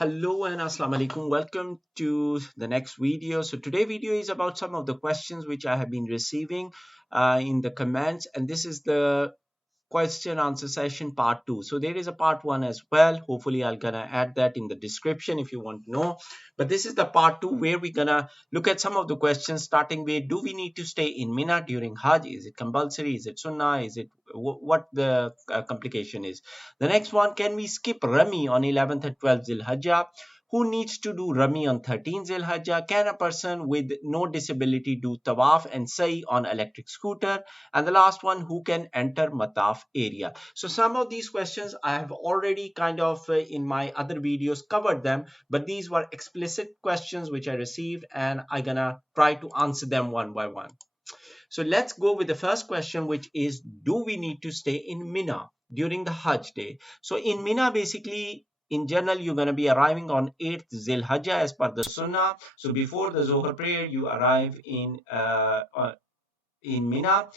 Hello and assalamu alaikum. Welcome to the next video. So today video is about some of the questions which I have been receiving in the comments, and this is the question answer session part 2. So there is a part 1 as well. Hopefully I'll gonna add that in the description if you want to know, but this is the part 2 where we're gonna look at some of the questions, starting with: do we need to stay in Mina during Hajj? Is it compulsory? Is it sunnah? Is it what the complication is? The next one: can we skip Rami on 11th and 12th Zil Hajj? Who needs to do Rami on 13th Zil Hajj? Can a person with no disability do Tawaf and Saii on electric scooter? And the last one: who can enter Mataf Area? So some of these questions I have already kind of in my other videos covered them, but these were explicit questions which I received, and I'm gonna try to answer them one by one. So let's go with the first question, which is: do we need to stay in Mina during the Hajj day? So in Mina, basically, in general, you're going to be arriving on 8th Zil Hajj as per the Sunnah. So before the Zohar prayer, you arrive in Mina,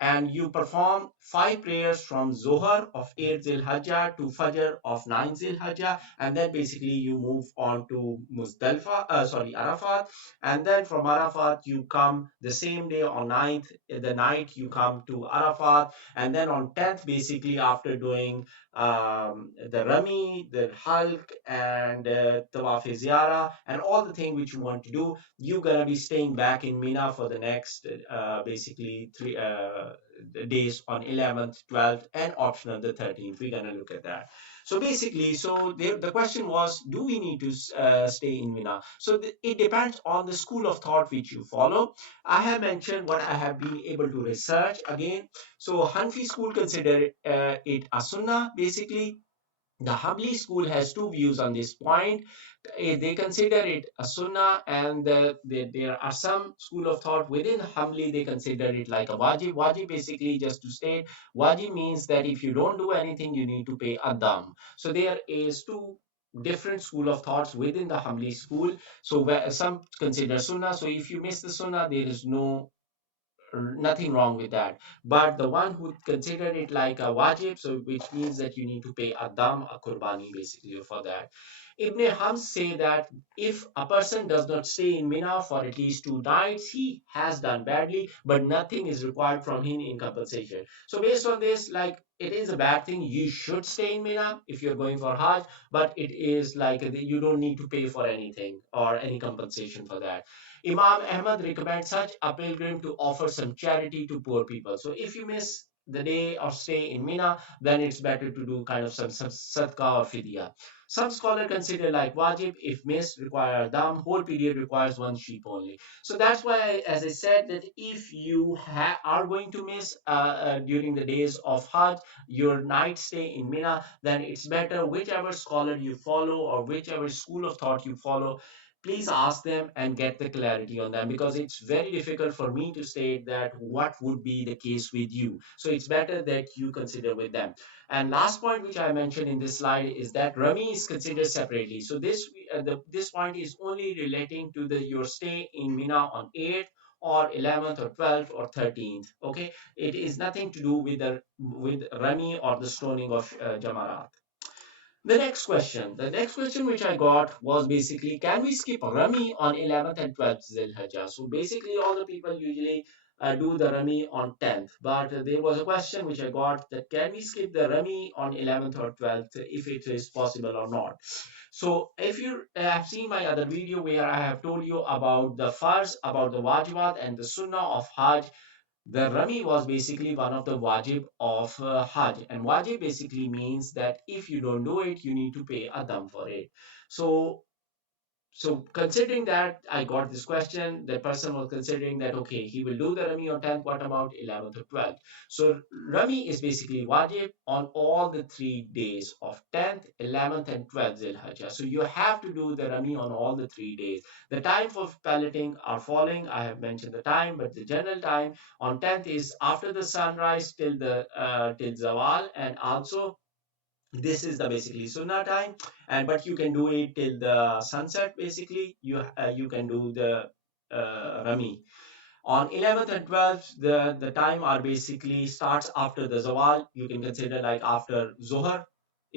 and you perform 5 prayers from Zohar of 8 Zil Hajjah to Fajr of 9 Zil Hajjah, and then basically you move on to Arafat, and then from Arafat you come the same day on 9th, the night you come to Arafat, and then on 10th, basically after doing the Rami, the Halq, and Tawaf Ziyara, and all the thing which you want to do, you're gonna be staying back in Mina for the next basically 3 days on 11th, 12th, and optional the 13th. We're gonna look at that. So basically, the question was: do we need to stay in Mina? So it depends on the school of thought which you follow. I have mentioned what I have been able to research again. So Hanfi school consider it a sunnah basically. The Hamli school has two views on this point. They consider it a sunnah, and there are some school of thought within Hamli, they consider it like a wajib. Wajib, basically, just to state, wajib means that if you don't do anything, you need to pay a dam. So there is two different school of thoughts within the Hamli school. So where some consider sunnah. So if you miss the sunnah, there is nothing wrong with that. But the one who considered it like a wajib, so which means that you need to pay a dam, a qurbani basically for that. Ibn Hams say that if a person does not stay in Mina for at least 2 nights, he has done badly, but nothing is required from him in compensation. So based on this, like, it is a bad thing. You should stay in Mina if you're going for Hajj, but it is like you don't need to pay for anything or any compensation for that. Imam Ahmad recommends such a pilgrim to offer some charity to poor people. So if you miss the day or stay in Mina, then it's better to do kind of some sadaqah or fidya. Some scholars consider like wajib, if missed, require dam, whole period requires one sheep only. So that's why, as I said, that if you are going to miss during the days of Hajj, your night stay in Mina, then it's better whichever scholar you follow or whichever school of thought you follow, please ask them and get the clarity on them, because it's very difficult for me to state that what would be the case with you. So it's better that you consider with them. And last point which I mentioned in this slide is that Rami is considered separately. So this point is only relating to your stay in Mina on 8th or 11th or 12th or 13th. Okay, it is nothing to do with Rami or the stoning of Jamarat. The next question which I got was basically: can we skip Rami on 11th and 12th Zil Hijjah? So basically, all the people usually do the Rami on 10th, but there was a question which I got, that can we skip the Rami on 11th or 12th if it is possible or not? So if you have seen my other video where I have told you about the Farz, about the Wajibat and the Sunnah of Hajj, the Rami was basically one of the wajib of Hajj, and wajib basically means that if you don't do it, you need to pay a dam for it. So so considering that I got this question, the person was considering that okay, he will do the Rami on 10th, what about 11th or 12th? So Rami is basically wajib on all the 3 days of 10th, 11th, and 12th Zil Hijjah. So you have to do the Rami on all the 3 days. The time for piloting are following. I have mentioned the time, but the general time on 10th is after the sunrise till Zawal, and also this is the basically sunnah time, and but you can do it till the sunset. Basically you can do the Rami on 11th and 12th. The time are basically starts after the Zawal. You can consider like after Zohar.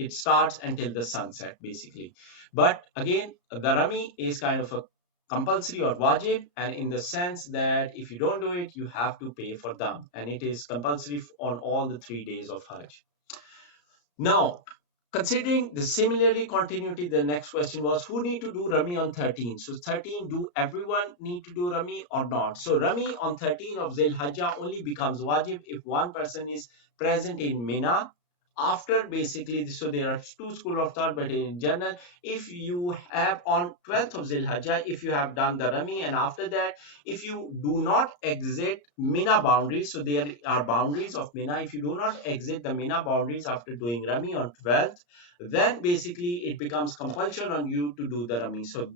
it starts until the sunset basically. But again, the Rami is kind of a compulsory or wajib, and in the sense that if you don't do it, you have to pay for them, and it is compulsory on all the 3 days of Hajj. Now, considering the similarly continuity, the next question was who need to do Rami on 13? So 13, do everyone need to do Rami or not? So Rami on 13 of Zil Hajjah only becomes wajib if one person is present in Mina after basically, so there are two school of thought, but in general, if you have on 12th of Zil Hajjah, if you have done the Rami and after that, if you do not exit Mina boundaries, so there are boundaries of Mina, if you do not exit the Mina boundaries after doing Rami on 12th, then basically it becomes compulsion on you to do the Rami. So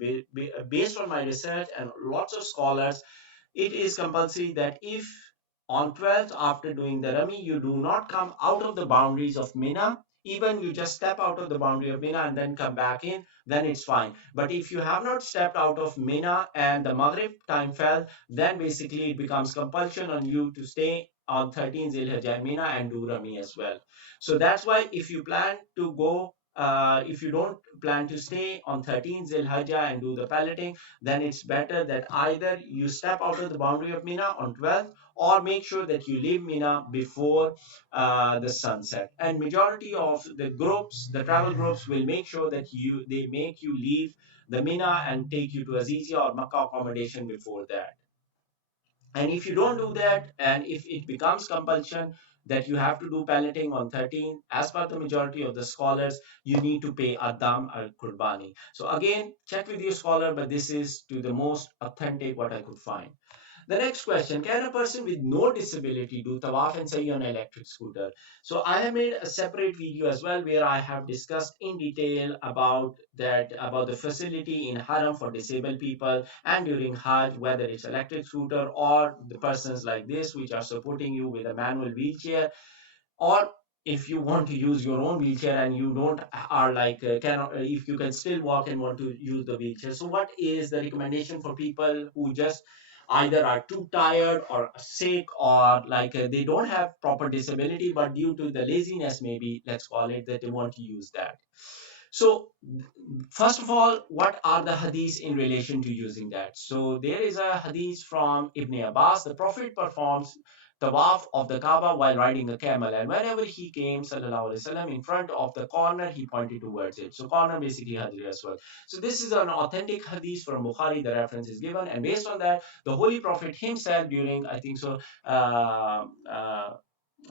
based on my research and lots of scholars, it is compulsory that if on 12th after doing the Rami you do not come out of the boundaries of Mina, even you just step out of the boundary of Mina and then come back in, then it's fine. But if you have not stepped out of Mina and the Maghrib time fell, then basically it becomes compulsion on you to stay on 13 Zil Hijjah Mina and do Rami as well. So that's why if you plan to go, if you don't plan to stay on 13 Zil Hijjah and do the piloting, then it's better that either you step out of the boundary of Mina on 12th, or make sure that you leave Mina before the sunset. And majority of the groups, the travel groups, will make sure that they make you leave the Mina and take you to Azizia or Makkah accommodation before that. And if you don't do that, and if it becomes compulsion that you have to do piloting on 13, as per the majority of the scholars, you need to pay Adam al Qurbani. So again, check with your scholar, but this is to the most authentic what I could find. The next question, can a person with no disability do Tawaf and Sa'i on an electric scooter? So I have made a separate video as well where I have discussed in detail about that, about the facility in Haram for disabled people and during Hajj, whether it's electric scooter or the persons like this which are supporting you with a manual wheelchair, or if you want to use your own wheelchair and you don't are like cannot, if you can still walk and want to use the wheelchair. So what is the recommendation for people who just either are too tired or sick, or like they don't have proper disability but due to the laziness, maybe let's call it, that they want to use that? So first of all, what are the hadiths in relation to using that? So there is a hadith from Ibn Abbas. The Prophet performs tawaf of the Kaaba while riding a camel, and whenever he came, sallallahu alaihi wasallam, in front of the corner, he pointed towards it. So corner basically Hajar Aswad. So this is an authentic hadith from Bukhari. The reference is given, and based on that, the Holy Prophet himself, during I think so.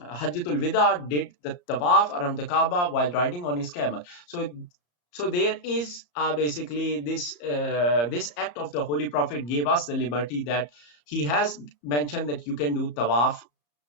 Hajjatul Wida, did the tawaf around the Kaaba while riding on his camel. So there is basically this act of the Holy Prophet gave us the liberty that he has mentioned that you can do tawaf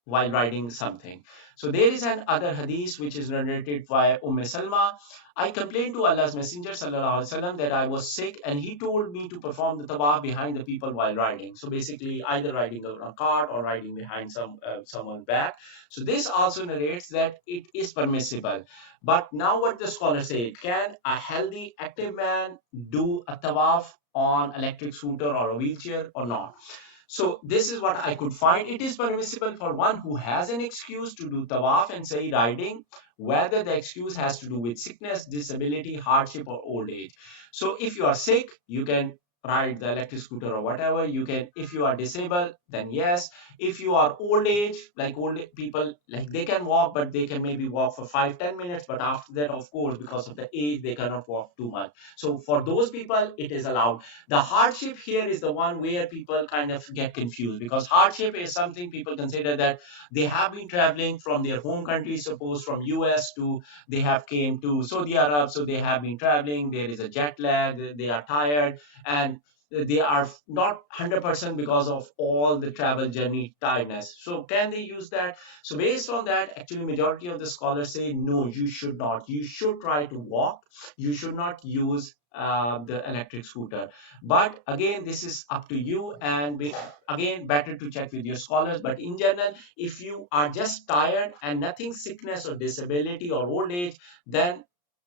while riding something. So there is an other hadith which is narrated by Salma. I complained to Allah's Messenger sallallahu alaihi wasallam that I was sick, and he told me to perform the tawaf behind the people while riding. So basically, either riding on a cart or riding behind someone back. So this also narrates that it is permissible. But now what the scholars say, can a healthy, active man do a tawaf on electric scooter or a wheelchair or not? So this is what I could find. It is permissible for one who has an excuse to do tawaf and say riding, whether the excuse has to do with sickness, disability, hardship, or old age. So if you are sick, you can ride the electric scooter or whatever. You can, if you are disabled, then yes. If you are old age, like old people, like they can walk, but they can maybe walk for 5-10 minutes. But after that, of course, because of the age, they cannot walk too much. So for those people, it is allowed. The hardship here is the one where people kind of get confused, because hardship is something people consider that they have been traveling from their home country, suppose from US to, they have came to Saudi Arab, so they have been traveling, there is a jet lag, they are tired, and they are not 100% because of all the travel journey tiredness. So can they use that? So based on that, actually majority of the scholars say no, you should not. You should try to walk. You should not use the electric scooter. But again, this is up to you, and again, better to check with your scholars. But in general, if you are just tired and nothing sickness or disability or old age, then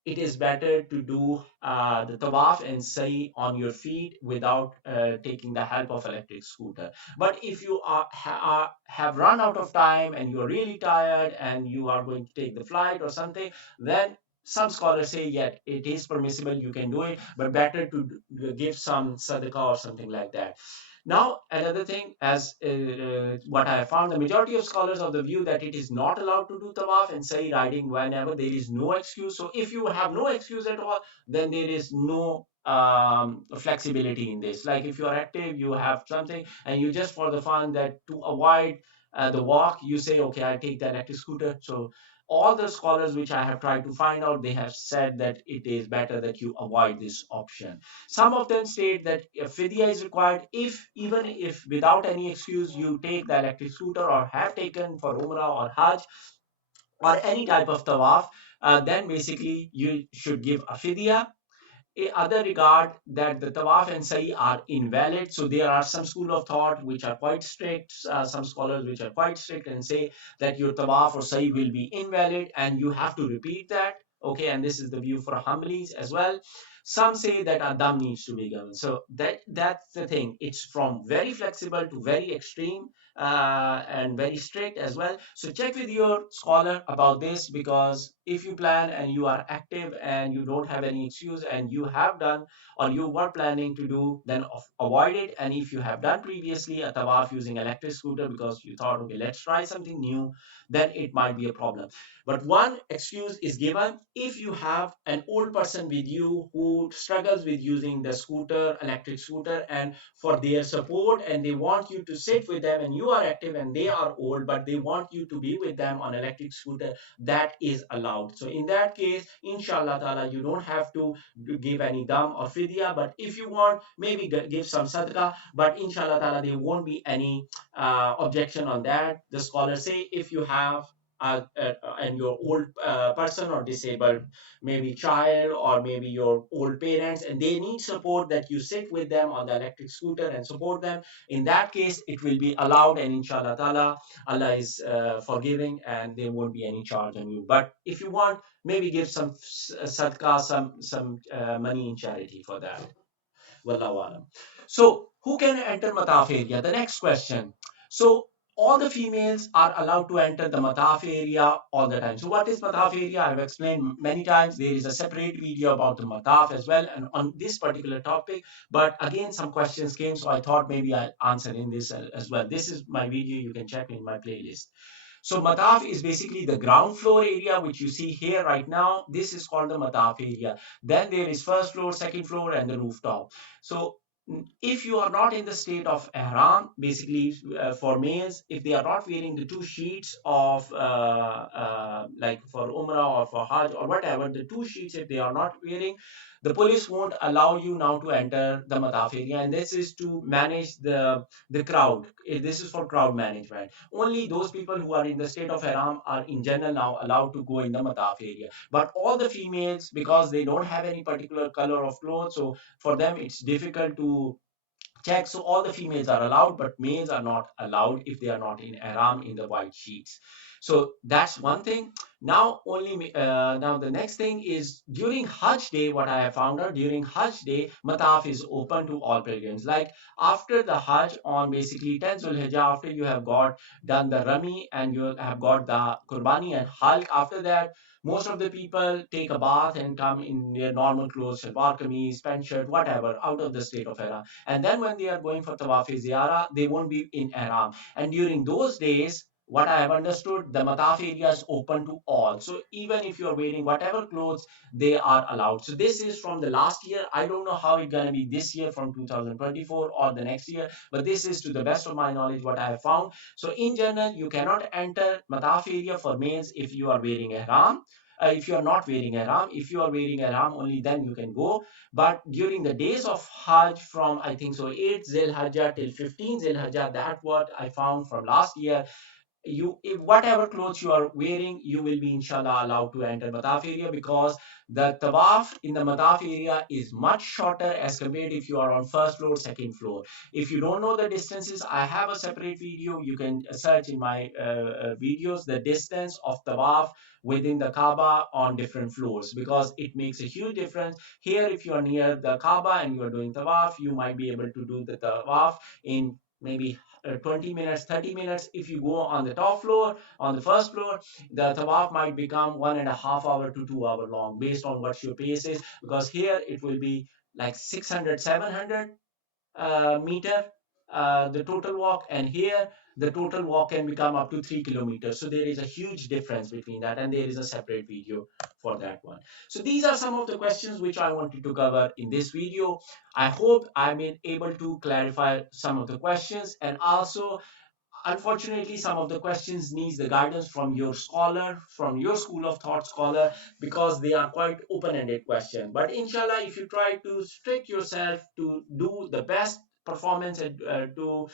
it is better to do the tawaf and sa'i on your feet without taking the help of electric scooter. But if you have run out of time and you are really tired and you are going to take the flight or something, then some scholars say, yeah, it is permissible, you can do it, but better to give some sadaqah or something like that. Now, another thing, as what I have found, the majority of scholars of the view that it is not allowed to do tawaf and sa'i riding whenever there is no excuse. So, if you have no excuse at all, then there is no flexibility in this. Like if you are active, you have something, and you just for the fun that to avoid the walk, you say, okay, I take the electric scooter. So, all the scholars which I have tried to find out, they have said that it is better that you avoid this option. Some of them state that fidya is required if even if without any excuse you take the electric scooter or have taken for Umrah or Hajj or any type of tawaf, then basically you should give a fidya. Other regard that the Tawaf and Sa'i are invalid. So there are some school of thought which are quite strict, some scholars which are quite strict and say that your Tawaf or Sa'i will be invalid and you have to repeat that. Okay, and this is the view for Hanbalis as well. Some say that Adam needs to be given. So that's the thing. It's from very flexible to very extreme and very strict as well. So check with your scholar about this, because if you plan and you are active and you don't have any excuse and you have done or you were planning to do, then avoid it. And if you have done previously a tawaf using electric scooter because you thought, okay, let's try something new, then it might be a problem. But one excuse is given if you have an old person with you who struggles with using the scooter, electric scooter, and for their support, and they want you to sit with them, and you are active and they are old, but they want you to be with them on electric scooter, that is allowed. So in that case, inshallah ta'ala, you don't have to give any dam or fidya, but if you want, maybe give some sadaqah, but inshallah ta'ala, there won't be any objection on that. The scholars say if you have and your old person or disabled, maybe child or maybe your old parents, and they need support, that you sit with them on the electric scooter and support them, in that case it will be allowed, and inshallah ta'ala, Allah is forgiving and there won't be any charge on you. But if you want, maybe give some sadaqah, some money in charity for that. Wallahu alam. So, who can enter Mataf area? The next question. So, all the females are allowed to enter the Mataf area all the time. So, what is Mataf area? I have explained many times. There is a separate video about the Mataf as well, and on this particular topic. But again, some questions came, so I thought maybe I'll answer in this as well. This is my video. You can check in my playlist. So Mataf is basically the ground floor area, which you see here right now. This is called the Mataf area. Then there is first floor, second floor, and the rooftop. So if you are not in the state of ihram, basically for males, if they are not wearing the two sheets of like for Umrah or for Hajj or whatever, the two sheets, if they are not wearing, the police won't allow you now to enter the Mataf area, and this is to manage the crowd. This is for crowd management. Only those people who are in the state of ihram are in general now allowed to go in the Mataf area. But all the females, because they don't have any particular color of clothes, so for them it's difficult to check. So all the females are allowed, but males are not allowed if they are not in ihram in the white sheets. So that's one thing. Now now the next thing is during Hajj day. What I have found out, during Hajj day, Mataf is open to all pilgrims. Like after the Hajj on basically 10 Zil Hajj, after you have got done the Rami and you have got the Qurbani and Halq, after that most of the people take a bath and come in their normal clothes, shalwar kameez, pant shirt, whatever, out of the state of ihram. And then when they are going for Tawaf Ziyara, they won't be in ihram. And during those days, what I have understood, the Mataf area is open to all. So even if you are wearing whatever clothes, they are allowed. So this is from the last year. I don't know how it's gonna be this year from 2024 or the next year, but this is to the best of my knowledge what I have found. So in general, you cannot enter Mataf area for males if you are wearing ihram. If you are not wearing ihram, if you are wearing ihram, only then you can go. But during the days of Hajj, from I think so 8 Zil Hajj till 15 Zil Hajj, that what I found from last year, you if whatever clothes you are wearing, you will be inshallah allowed to enter Mataf area, because the tawaf in the Mataf area is much shorter as compared if you are on first floor, second floor. If you don't know the distances, I have a separate video. You can search in my videos the distance of tawaf within the Kaaba on different floors, because it makes a huge difference. Here, if you are near the Kaaba and you are doing tawaf, you might be able to do the tawaf in maybe 20 minutes, 30 minutes. If you go on the top floor, on the first floor, the tawaf might become 1.5 hour to 2 hour long based on what your pace is, because here it will be like 600, 700 meter, the total walk, and here the total walk can become up to 3 kilometers. So there is a huge difference between that, and there is a separate video for that one. So these are some of the questions which I wanted to cover in this video. I hope I've been able to clarify some of the questions, and also unfortunately some of the questions needs the guidance from your scholar, from your school of thought scholar, because they are quite open-ended question. But inshallah, if you try to strict yourself to do the best performance and to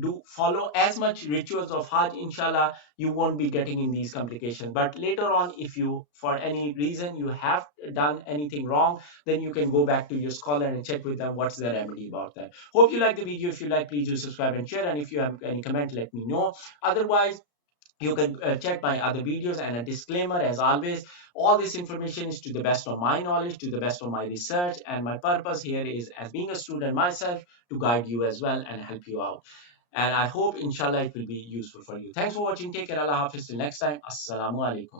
do follow as much rituals of Hajj, inshallah you won't be getting in these complications. But later on, if you for any reason you have done anything wrong, then you can go back to your scholar and check with them what's the remedy about that. Hope you like the video. If you like, please do subscribe and share. And if you have any comment, let me know. Otherwise, you can check my other videos. And a disclaimer, as always, all this information is to the best of my knowledge, to the best of my research, and my purpose here is, as being a student myself, to guide you as well and help you out. And I hope, inshallah, it will be useful for you. Thanks for watching. Take care. Allah Hafiz. Till next time. Assalamu alaikum.